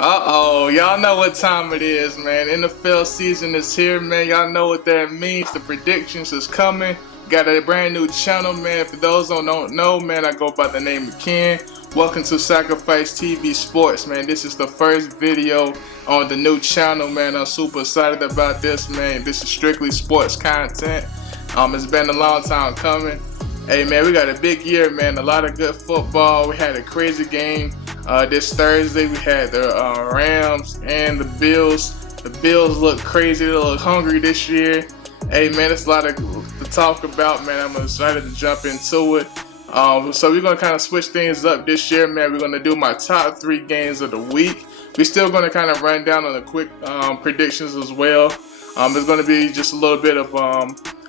Uh-oh, y'all know what time it is, man. NFL season is here, man. Y'all know what that means. The predictions is coming. Got a brand new channel, man. For those who don't know, man, I go by the name of Ken. Welcome to Sacrifice TV Sports, man. This is the first video on the new channel, man. I'm super excited about this, man. This is strictly sports content. It's been a long time coming. Hey, man, we got a big year, man. A lot of good football. We had a crazy game this Thursday. We had the Rams and the Bills. The Bills look crazy. They look hungry this year. Hey, man, it's a lot to talk about, man. I'm excited to jump into it. So we're going to kind of switch things up this year, man. We're going to do my top 3 games of the week. We're still going to kind of run down on the quick predictions as well. It's going to be just a little bit of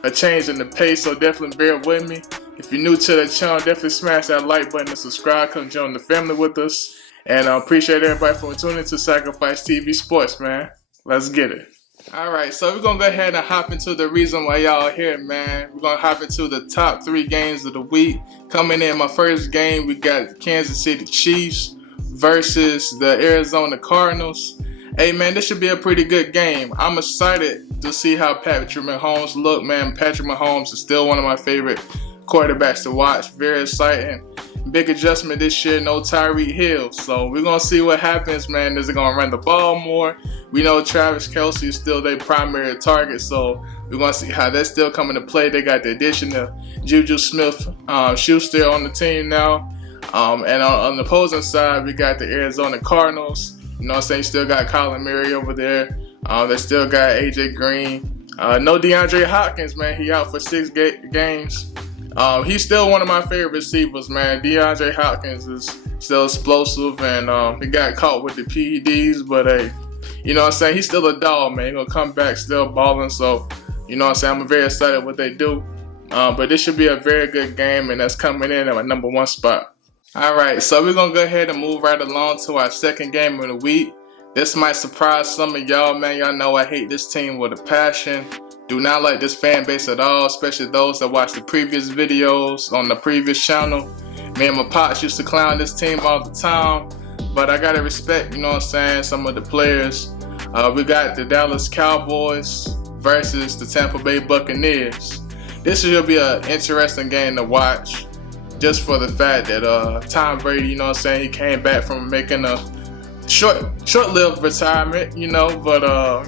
a change in the pace, so definitely bear with me. If you're new to the channel, definitely smash that like button and subscribe. Come join the family with us. And I appreciate everybody for tuning to Sacrifice TV Sports, man. Let's get it. Alright, so we're going to go ahead and hop into the reason why y'all are here, man. We're going to hop into the top 3 games of the week. Coming in my first game, we got Kansas City Chiefs versus the Arizona Cardinals. Hey, man, this should be a pretty good game. I'm excited to see how Patrick Mahomes look, man. Patrick Mahomes is still one of my favorite quarterbacks to watch. Very exciting. Big adjustment this year, no Tyreek Hill. So we're going to see what happens, man. Is it going to run the ball more? We know Travis Kelce is still their primary target, so we're going to see how that's still coming to play. They got the addition of Juju Smith-Schuster on the team now. And on the opposing side, we got the Arizona Cardinals. You know what I'm saying? Still got Kyler Murray over there. They still got A.J. Green. No DeAndre Hopkins, man. He out for 6 games. He's still one of my favorite receivers, man. DeAndre Hopkins is still explosive, and he got caught with the PEDs, but hey, you know what I'm saying? He's still a dog, man. He's going to come back still balling, so you know what I'm saying? I'm very excited what they do. But this should be a very good game, and that's coming in at my number 1 spot. Alright, so we're going to go ahead and move right along to our second game of the week. This might surprise some of y'all, man. Y'all know I hate this team with a passion. Do not like this fan base at all, especially those that watched the previous videos on the previous channel. Me and my pops used to clown this team all the time, but I gotta respect, you know what I'm saying, some of the players. We got the Dallas Cowboys versus the Tampa Bay Buccaneers. This should be an interesting game to watch, just for the fact that Tom Brady, you know what I'm saying, he came back from making a short-lived retirement, you know, but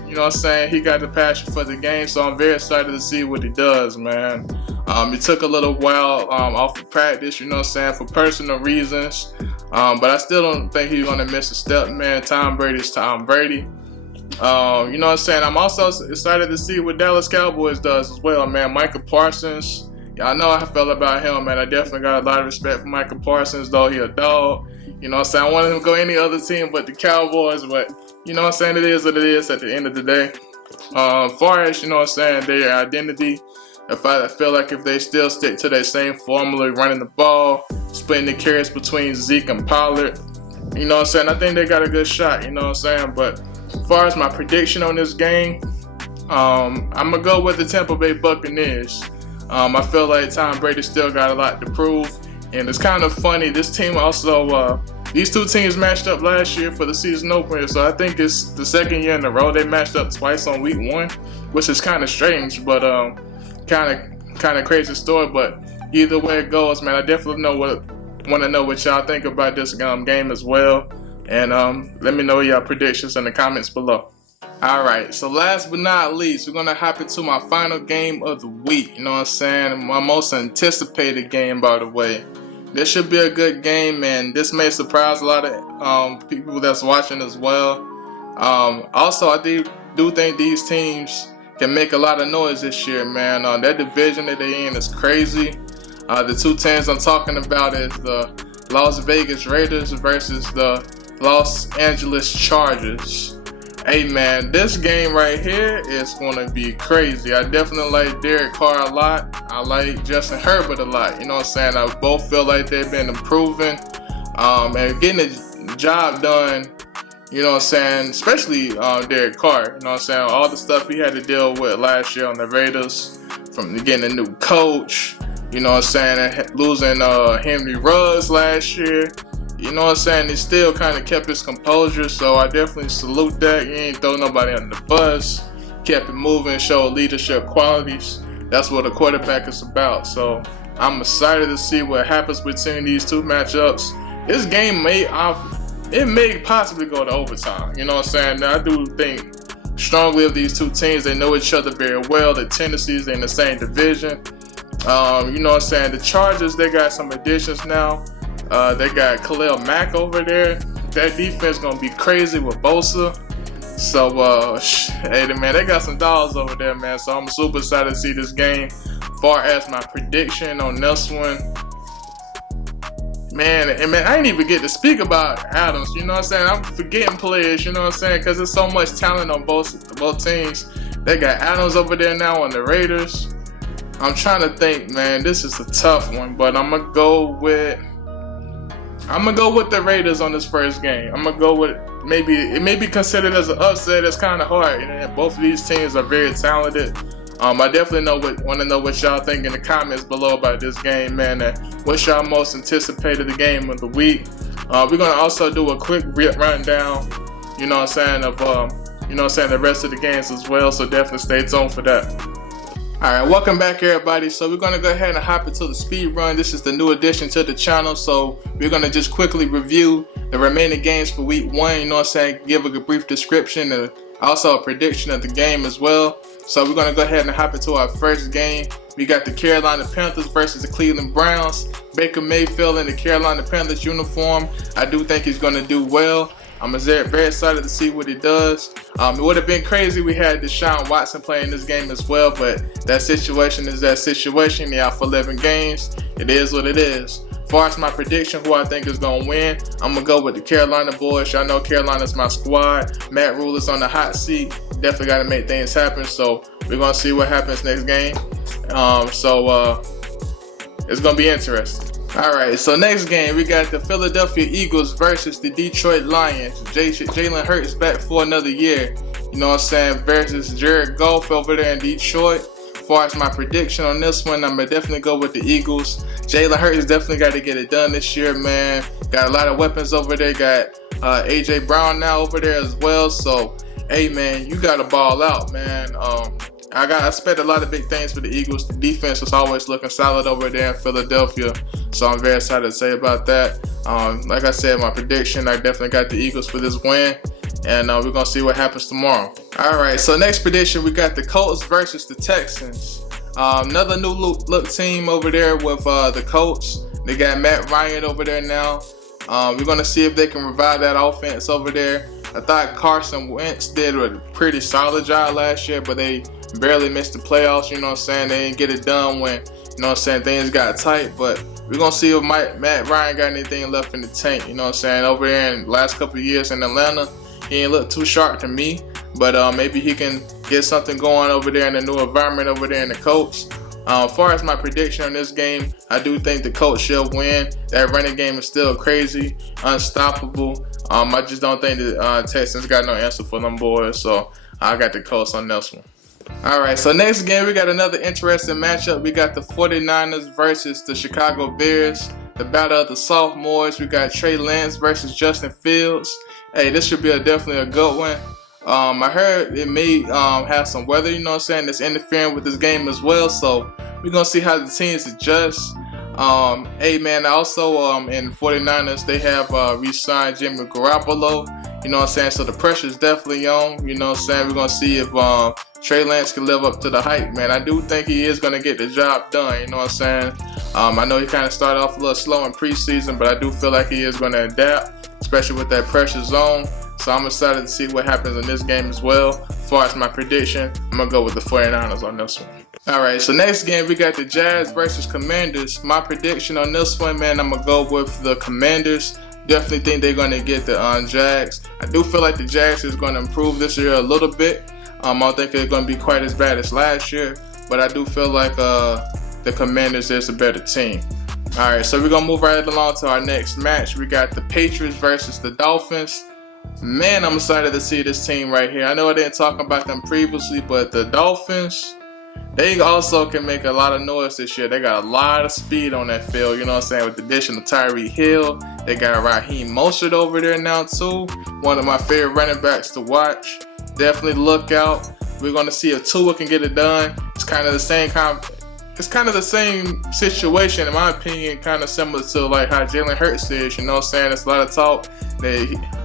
you know what I'm saying, he got the passion for the game, so I'm very excited to see what he does, man. It took a little while off of practice, you know what I'm saying, for personal reasons, but I still don't think he's gonna miss a step, man. Tom Brady's Tom Brady. You know what I'm saying, I'm also excited to see what Dallas Cowboys does as well, man. Micah Parsons, y'all know how I felt about him, man. I definitely got a lot of respect for Micah Parsons, though he a dog. You know what I'm saying? I wanted him to go any other team but the Cowboys, but you know what I'm saying? It is what it is at the end of the day. Far as, you know what I'm saying, their identity, I feel like if they still stick to their same formula, running the ball, splitting the carries between Zeke and Pollard, you know what I'm saying? I think they got a good shot, you know what I'm saying? But as far as my prediction on this game, I'm going to go with the Tampa Bay Buccaneers. I feel like Tom Brady still got a lot to prove. And it's kind of funny, this team also, these two teams matched up last year for the season opener, so I think it's the second year in a row they matched up twice on week 1, which is kind of strange, but kind of crazy story. But either way it goes, man, I definitely want to know what y'all think about this game as well, and let me know your predictions in the comments below. Alright, so last but not least, we're going to hop into my final game of the week, you know what I'm saying, my most anticipated game, by the way. This should be a good game, and this may surprise a lot of people that's watching as well. Also, I do think these teams can make a lot of noise this year, man. That division that they're in is crazy. The 2 teams I'm talking about is the Las Vegas Raiders versus the Los Angeles Chargers. Hey, man, this game right here is going to be crazy. I definitely like Derek Carr a lot. I like Justin Herbert a lot. You know what I'm saying? I both feel like they've been improving and getting the job done. You know what I'm saying? Especially Derek Carr. You know what I'm saying? All the stuff he had to deal with last year on the Raiders, from getting a new coach. You know what I'm saying? Losing Henry Ruggs last year. you know what I'm saying, he still kind of kept his composure, so I definitely salute that. He ain't throw nobody under the bus, kept it moving, showed leadership qualities. That's what a quarterback is about. So I'm excited to see what happens between these two matchups. This game may possibly go to overtime. You know what I'm saying? Now, I do think strongly of these two teams. They know each other very well. The tendencies, they're in the same division. You know what I'm saying? The Chargers, they got some additions now. They got Khalil Mack over there. That defense gonna be crazy with Bosa. So, hey, man, they got some dogs over there, man. So I'm super excited to see this game. Far as my prediction on this one, man, I didn't even get to speak about Adams. You know what I'm saying? I'm forgetting players. You know what I'm saying? Because there's so much talent on both teams. They got Adams over there now on the Raiders. I'm trying to think, man. This is a tough one, but I'm gonna go with the Raiders on this first game. I'm gonna go with it may be considered as an upset. It's kind of hard, and both of these teams are very talented. I definitely want to know what y'all think in the comments below about this game, man. What's y'all most anticipated the game of the week? We're gonna also do a quick rundown, you know what I'm saying, of the rest of the games as well. So definitely stay tuned for that. All right, welcome back, everybody. So we're gonna go ahead and hop into the speed run. This is the new addition to the channel, so we're gonna just quickly review the remaining games for week 1. You know what I'm saying? Give a brief description and also a prediction of the game as well. So we're gonna go ahead and hop into our first game. We got the Carolina Panthers versus the Cleveland Browns. Baker Mayfield in the Carolina Panthers uniform. I do think he's gonna do well. I'm very excited to see what he does. It would have been crazy we had Deshaun Watson playing this game as well, but that situation is that situation. They're out for 11 games. It is what it is. As far as my prediction, who I think is going to win, I'm going to go with the Carolina boys. Y'all know Carolina's my squad. Matt Rule is on the hot seat. Definitely got to make things happen, so we're going to see what happens next game. It's going to be interesting. Alright, so next game, we got the Philadelphia Eagles versus the Detroit Lions. Jalen Hurts back for another year, you know what I'm saying, versus Jared Goff over there in Detroit. As far as my prediction on this one, I'm going to definitely go with the Eagles. Jalen Hurts definitely got to get it done this year, man. Got a lot of weapons over there. Got A.J. Brown now over there as well. So, hey, man, you got to ball out, man. I expect a lot of big things for the Eagles. The defense is always looking solid over there in Philadelphia, so I'm very excited to say about that. Like I said, my prediction, I definitely got the Eagles for this win, and we're going to see what happens tomorrow. All right, so next prediction, we got the Colts versus the Texans. Another new look team over there with the Colts. They got Matt Ryan over there now. We're going to see if they can revive that offense over there. I thought Carson Wentz did a pretty solid job last year, but they barely missed the playoffs, you know what I'm saying? They didn't get it done when, you know what I'm saying, things got tight. But we're going to see if Matt Ryan got anything left in the tank, you know what I'm saying? Over there in the last couple of years in Atlanta, he didn't look too sharp to me. But maybe he can get something going over there in the new environment over there in the Colts. As far as my prediction on this game, I do think the Colts shall win. That running game is still crazy, unstoppable. I just don't think the Texans got no answer for them boys, so I got the Colts on this one. Alright, so next game we got another interesting matchup. We got the 49ers versus the Chicago Bears. The battle of the sophomores. We got Trey Lance versus Justin Fields. Hey, this should be definitely a good one. I heard it may have some weather, you know what I'm saying, that's interfering with this game as well. So we're going to see how the teams adjust. Hey, man, also in the 49ers, they have re-signed Jimmy Garoppolo. You know what I'm saying? So the pressure is definitely on. You know what I'm saying? We're going to see if Trey Lance can live up to the hype, man. I do think he is going to get the job done. You know what I'm saying? I know he kind of started off a little slow in preseason, but I do feel like he is going to adapt, especially with that pressure zone. So I'm excited to see what happens in this game as well. As far as my prediction, I'm going to go with the 49ers on this one. Alright, so next game we got the Jags versus Commanders. My prediction on this one, man, I'm going to go with the Commanders. Definitely think they're going to get the Jags. I do feel like the Jags is going to improve this year a little bit. I don't think they're going to be quite as bad as last year, but I do feel like the Commanders is a better team. Alright, so we're going to move right along to our next match. We got the Patriots versus the Dolphins. Man, I'm excited to see this team right here. I know I didn't talk about them previously, but the Dolphins, They also can make a lot of noise this year. They got a lot of speed on that field, you know what I'm saying? With the addition of Tyreek Hill, they got Raheem Mostert over there now too. One of my favorite running backs to watch. Definitely look out. We're gonna see if Tua can get it done. It's kind of the same situation in my opinion, kind of similar to like how Jalen Hurts is. You know what I'm saying? There's a lot of talk that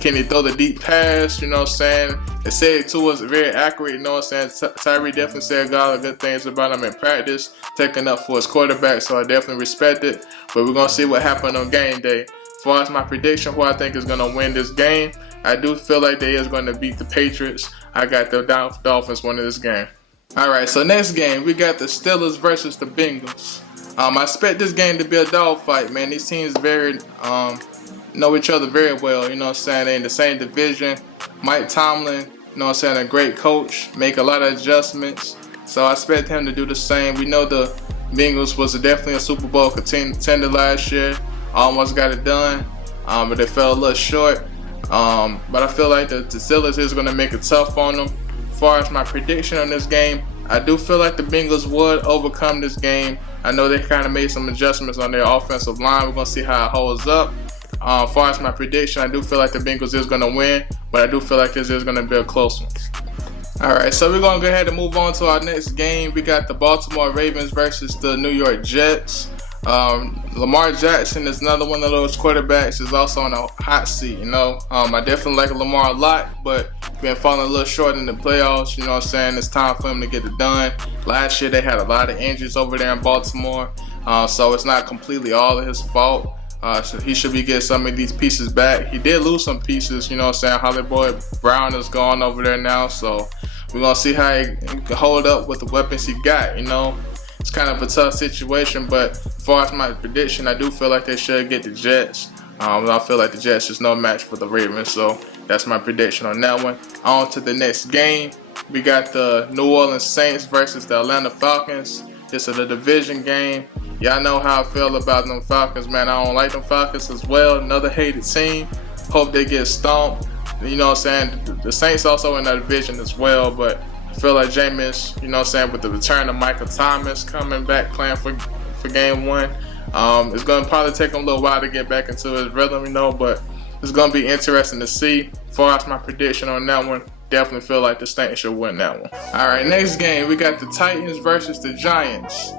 can he throw the deep pass? You know what I'm saying? They say Tua's very accurate. You know what I'm saying? Tyree definitely said a lot of good things about him in practice, taking up for his quarterback. So I definitely respect it. But we're gonna see what happened on game day. As far as my prediction, who I think is gonna win this game, I do feel like they is gonna beat the Patriots. I got the Dolphins winning this game. Alright, so next game, we got the Steelers versus the Bengals. I expect this game to be a dogfight, man. These teams know each other very well, you know what I'm saying? They're in the same division. Mike Tomlin, you know what I'm saying, a great coach, make a lot of adjustments. So I expect him to do the same. We know the Bengals was definitely a Super Bowl contender last year. Almost got it done, but they fell a little short. But I feel like the Steelers is going to make it tough on them. As far as my prediction on this game, I do feel like the Bengals would overcome this game. I know they kind of made some adjustments on their offensive line. We're going to see how it holds up. As far as my prediction, I do feel like the Bengals is going to win, but I do feel like this is going to be a close one. Alright, so we're going to go ahead and move on to our next game. We got the Baltimore Ravens versus the New York Jets. Lamar Jackson is another one of those quarterbacks is also on a hot seat, you know. I definitely like Lamar a lot, but been falling a little short in the playoffs, you know what I'm saying? It's time for him to get it done. Last year they had a lot of injuries over there in Baltimore, so it's not completely all of his fault. So he should be getting some of these pieces back. He did lose some pieces, you know what I'm saying? Hollywood Brown is gone over there now, so we're going to see how he can hold up with the weapons he got, you know. It's kind of a tough situation, but as far as my prediction, I do feel like they should get the Jets. I feel like the Jets is no match for the Ravens, so that's my prediction on that one. On to the next game. We got the New Orleans Saints versus the Atlanta Falcons. This is a division game. Y'all know how I feel about them Falcons, man. I don't like them Falcons as well. Another hated team. Hope they get stomped. You know what I'm saying? The Saints also in that division as well, but I feel like Jameis, you know what I'm saying, with the return of Michael Thomas coming back playing for game one, it's going to probably take him a little while to get back into his rhythm, you know, but it's going to be interesting to see. As far as my prediction on that one, definitely feel like the Saints should win that one. Alright, next game, we got the Titans versus the Giants.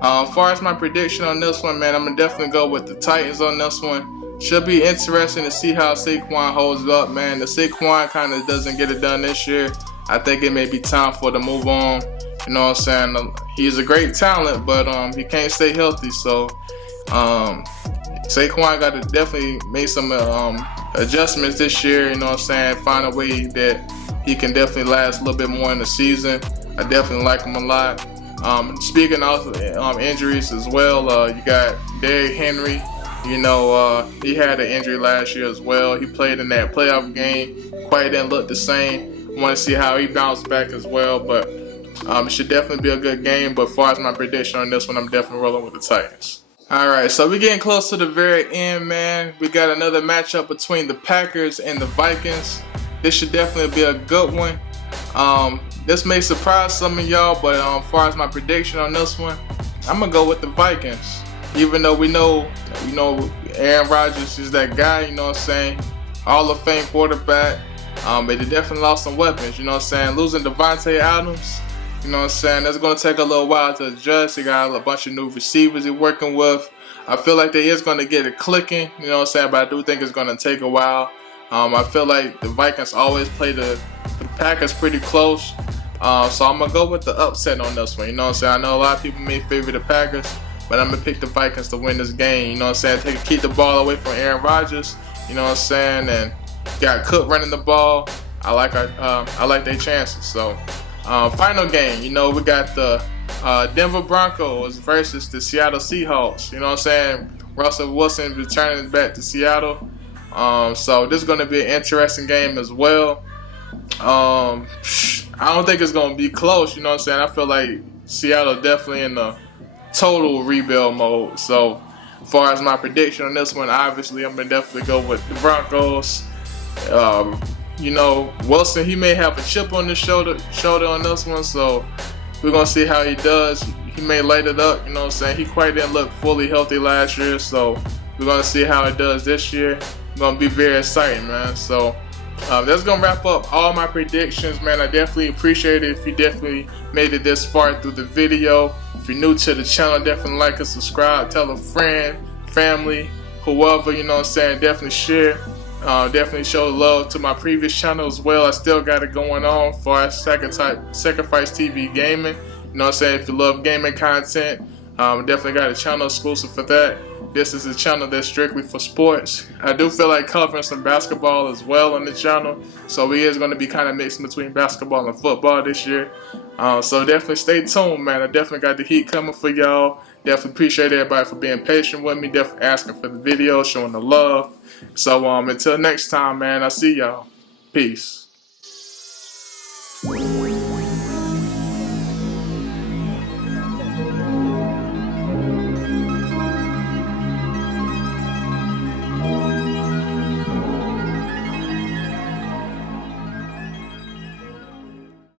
As far as my prediction on this one, man, I'm going to definitely go with the Titans on this one. Should be interesting to see how Saquon holds up, man. The Saquon kind of doesn't get it done this year. I think it may be time for to move on. You know what I'm saying? He's a great talent, but he can't stay healthy. So Saquon got to definitely make some adjustments this year. You know what I'm saying? Find a way that he can definitely last a little bit more in the season. I definitely like him a lot. Speaking of injuries as well, you got Derrick Henry. You know, he had an injury last year as well. He played in that playoff game. Quite didn't look the same. Want to see how he bounced back as well, but it should definitely be a good game. But as far as my prediction on this one, I'm definitely rolling with the Titans. Alright, so we're getting close to the very end, man. We got another matchup between the Packers and the Vikings. This should definitely be a good one. This may surprise some of y'all, but as far as my prediction on this one, I'm going to go with the Vikings. Even though we know Aaron Rodgers is that guy, you know what I'm saying? Hall of Fame quarterback. But they definitely lost some weapons, you know what I'm saying? Losing Devontae Adams, you know what I'm saying? That's going to take a little while to adjust. He got a bunch of new receivers he's working with. I feel like they is going to get it clicking, you know what I'm saying? But I do think it's going to take a while. I feel like the Vikings always play the Packers pretty close. So I'm going to go with the upset on this one, you know what I'm saying? I know a lot of people may favor the Packers, but I'm going to pick the Vikings to win this game, you know what I'm saying? Keep the ball away from Aaron Rodgers, you know what I'm saying? And got Cook running the ball. I like their chances. So, final game. You know, we got the Denver Broncos versus the Seattle Seahawks. You know what I'm saying? Russell Wilson returning back to Seattle. So this is going to be an interesting game as well. I don't think it's going to be close. You know what I'm saying? I feel like Seattle definitely in the total rebuild mode. So, as far as my prediction on this one, obviously I'm going to definitely go with the Broncos. You know, Wilson, he may have a chip on his shoulder on this one, so we're gonna see how he does. He may light it up, you know what I'm saying? He quite didn't look fully healthy last year, so we're gonna see how it does this year. It's gonna be very exciting, man. So that's gonna wrap up all my predictions, man. I definitely appreciate it if you definitely made it this far through the video. If you're new to the channel, definitely like and subscribe. Tell a friend, family, whoever, you know what I'm saying. Definitely share. Definitely show love to my previous channel as well. I still got it going on for our Sacrifice TV Gaming. You know what I'm saying? If you love gaming content, definitely got a channel exclusive for that. This is a channel that's strictly for sports. I do feel like covering some basketball as well on the channel, so we is going to be kind of mixing between basketball and football this year. So definitely stay tuned, man. I definitely got the heat coming for y'all. Definitely appreciate everybody for being patient with me. Definitely asking for the video, showing the love. So until next time, man, I'll see y'all. Peace.